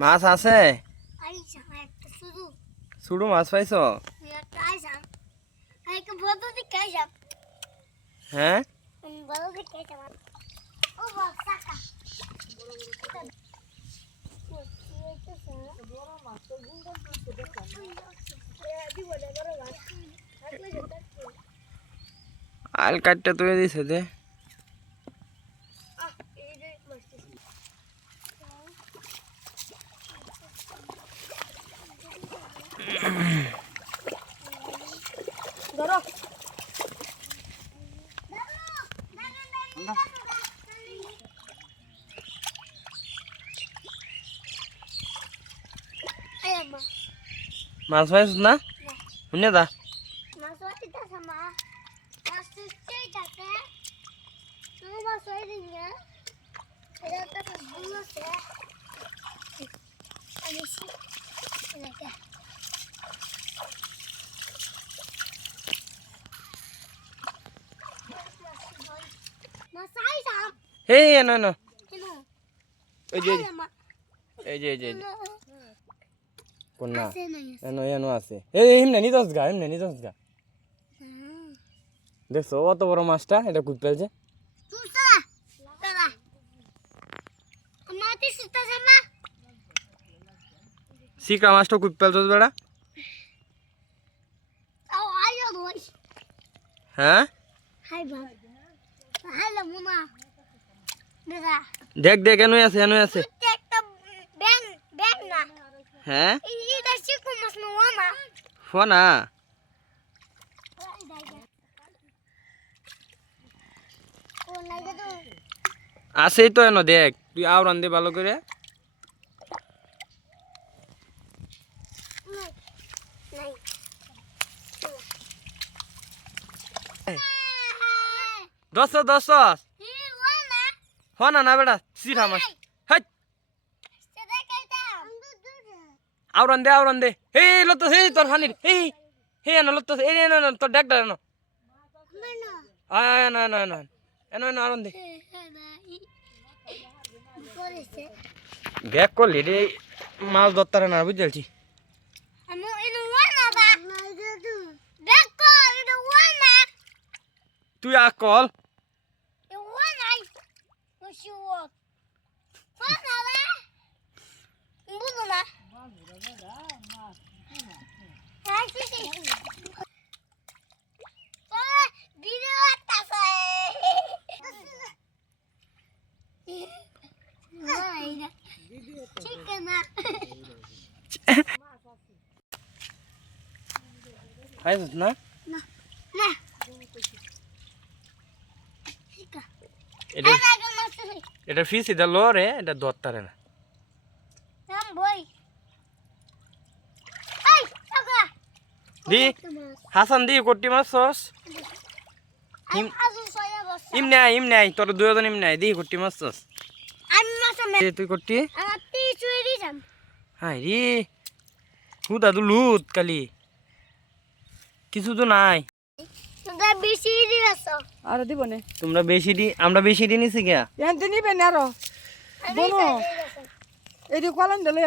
মাছ আছে? শুধু মাছ পাইছো? হ্যাঁ আল কাটটা তুলে দিছে দে। মাছ পাইছ না? শুনে দা এই এনো এনো এই যে এই যে এই যে কোন না এনো এনো আছে এই এমনি নিদস গা দেখছো অত বড় মাছটা এটা কুই পেলছে শিকা মাছটা কুই পেলছস বেড়া হ্যাঁ দেখ দেখ এনো আছে হ্যাঁ ফোনা আছেই তো এনো দেখ তুই আওরান দে ভালো করে দশ ফোনা না বেটা সিধা মাছ হাই আওরান দে এই লতো এই তোর ফানির এই হে এনো লতো এই এনো তোর ডাক এনো আয় না এনো আওরান দে দেখ করলি রে মাছ ধরতারে না বুঝছি তুই আকল খাইছিস না এটা ফিস এটা লো রে এটা ধরতারে না দি হাসান দি কোটি মাছ সস ইমনে তোর দুজন ইমনে দি কোটি মাছ সস তুই কোটি হাই রে হুদা তো লুত কালি কিছু তো নাই আর দিব না তোমরা বেশি দি আমরা বেশি দি নিছি গিয়া এনতে নিবে না আরো বলো এই কলম দিলে